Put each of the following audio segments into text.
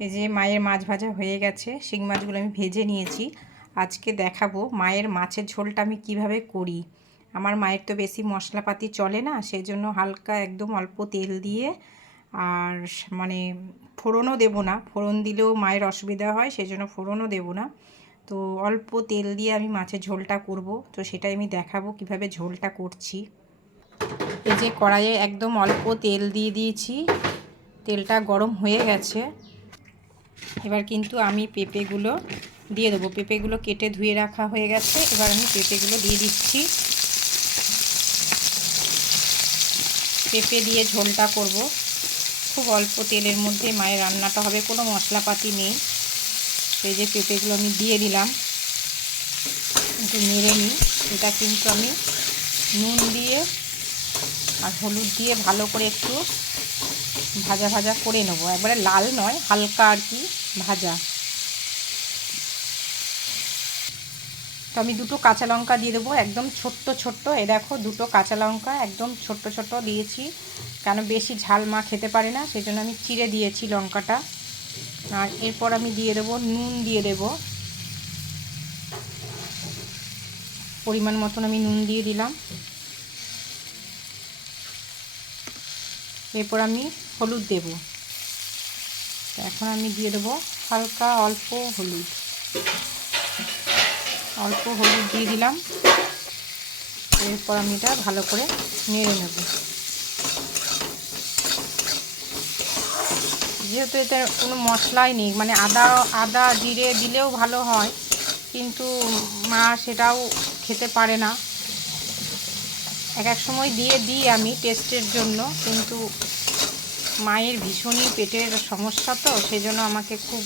এই যে মায়ের মাছ ভাজা হয়ে গেছে, শিং মাছগুলো আমি ভেজে নিয়েছি। আজকে দেখাবো মায়ের মাছের ঝোলটা আমি কিভাবে করি। আমার মায়ের তো বেশি মশলাপাতি চলে না, সেই জন্য হালকা একদম অল্প তেল দিয়ে, আর মানে ফোড়নও দেবো না, ফোড়ন দিলেও মায়ের অসুবিধা হয়, সেই জন্য ফোড়নও দেবো না। তো অল্প তেল দিয়ে আমি মাছের ঝোলটা করব, তো সেটাই আমি দেখাবো কিভাবে ঝোলটা করছি। এই যে কড়াইয়ে একদম অল্প তেল দিয়ে দিয়েছি, তেলটা গরম হয়ে গেছে। এবার কিন্তু আমি পেঁপেগুলো দিয়ে দেবো। পেঁপেগুলো কেটে ধুয়ে রাখা হয়ে গেছে, এবার আমি পেঁপেগুলো দিয়ে দিচ্ছি। পেঁপে দিয়ে ঝোলটা করব, খুব অল্প তেলের মধ্যে মায়ের রান্নাটা হবে, কোনো মশলাপাতি নেই। এই যে পেঁপেগুলো আমি দিয়ে দিলাম, একটু নেড়ে নিই। এটা কিন্তু আমি নুন দিয়ে আর হলুদ দিয়ে ভালো করে একটু ভাজা ভাজা করে নেবো, একবারে লাল নয়, হালকা আর কি ভাজা। তো আমি দুটো কাঁচা লঙ্কা দিয়ে দেবো, একদম ছোট্ট ছোট্ট। এই দেখো দুটো কাঁচা লঙ্কা একদম ছোট্ট ছোট্ট দিয়েছি, কেন বেশি ঝাল মা খেতে পারে না, সেই জন্য আমি চিড়ে দিয়েছি লঙ্কাটা। আর এরপর আমি দিয়ে দেবো নুন, দিয়ে দেবো পরিমাণ মতন আমি নুন দিয়ে দিলাম। এরপর আমি হলুদ দেব, এখন আমি দিয়ে দেবো হালকা অল্প হলুদ, অল্প হলুদ দিয়ে দিলাম। এরপর আমি এটা ভালো করে নেড়ে নেব। যেহেতু এটা কোনো মশলাই নেই, মানে আদা আদা জিরে দিলেও ভালো হয়, কিন্তু মা সেটাও খেতে পারে না। এক এক সময় দিয়ে দিই আমি টেস্টের জন্য, কিন্তু মায়ের ভীষণই পেটের সমস্যা, তো সেই জন্য আমাকে খুব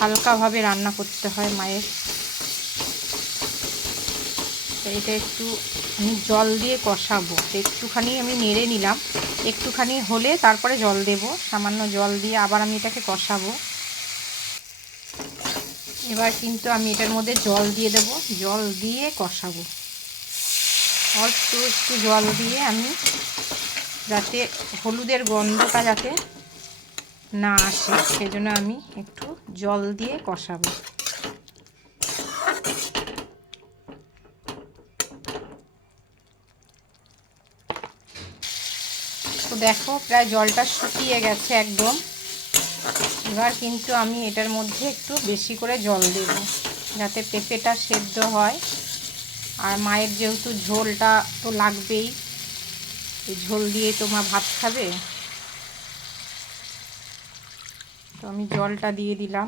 হালকাভাবে রান্না করতে হয় মায়ের। এটা একটু আমি জল দিয়ে কষাবো, তো একটুখানি আমি নেড়ে নিলাম, একটুখানি হলে তারপরে জল দেব, সামান্য জল দিয়ে আবার আমি এটাকে কষাবো। এবার কিন্তু আমি এটার মধ্যে জল দিয়ে দেব, জল দিয়ে কষাবো, অল্প একটু জল দিয়ে আমি, যাতে হলুদের গন্ধটা যাতে না আসে, সেজন্য আমি একটু জল দিয়ে কষাবো। তো দেখো প্রায় জলটা শুকিয়ে গেছে একদম। এবার কিন্তু আমি এটার মধ্যে একটু বেশি করে জল দেব, যাতে পেঁপেটা সেদ্ধ হয়। আর মায়ের যেহেতু ঝোলটা তো লাগবেই, এই ঝোল দিয়ে তো মা ভাত খাবে। তো আমি জলটা দিয়ে দিলাম,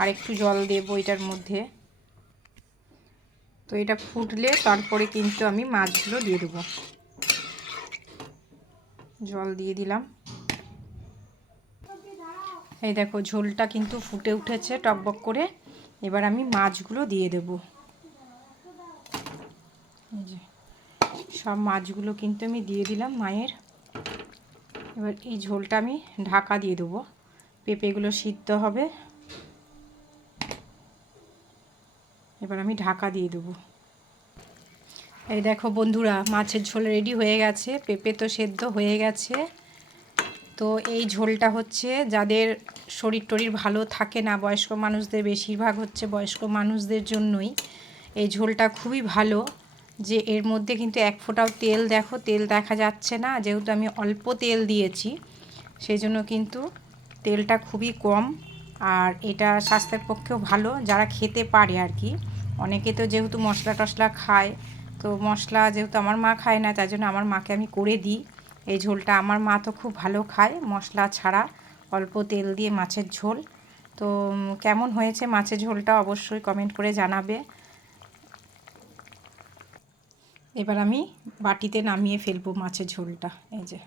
আর একটু জল দেবো এটার মধ্যে। তো এটা ফুটলে তারপরে কিন্তু আমি মাছগুলো দিয়ে দেবো। জল দিয়ে দিলাম। এই দেখো ঝোলটা কিন্তু ফুটে উঠেছে টকবক করে। এবার আমি মাছগুলো দিয়ে দেব। এই যে সব মাছগুলো কিন্তু আমি দিয়ে দিলাম মায়ের। এবার এই ঝোলটা আমি ঢাকা দিয়ে দেবো, পেঁপেগুলো সিদ্ধ হবে। এবার আমি ঢাকা দিয়ে দেবো। এই দেখো বন্ধুরা, মাছের ঝোল রেডি হয়ে গেছে, পেঁপে তো সেদ্ধ হয়ে গেছে। তো এই ঝোলটা হচ্ছে যাদের শরীর টরীর ভালো থাকে না, বয়স্ক মানুষদের, বেশিরভাগ হচ্ছে বয়স্ক মানুষদের জন্যই এই ঝোলটা খুবই ভালো। যে এর মধ্যে কিন্তু এক ফোঁটাও তেল, দেখো তেল দেখা যাচ্ছে না, যেহেতু আমি অল্প তেল দিয়েছি সেই জন্য কিন্তু তেলটা খুবই কম। আর এটা স্বাস্থ্যের পক্ষেও ভালো, যারা খেতে পারে আর কি। অনেকে তো যেহেতু মশলা টশলা খায়, তো মশলা যেহেতু আমার মা খায় না, তাই জন্য আমার মাকে আমি করে দিই এই ঝোলটা। আমার মা তো খুব ভালো খায় মশলা ছাড়া, অল্প তেল দিয়ে মাছের ঝোল। তো কেমন হয়েছে মাছের ঝোলটা অবশ্যই কমেন্ট করে জানাবে। এবার আমি বাটিতে নামিয়ে ফেলবো মাছের ঝোলটা। এই যে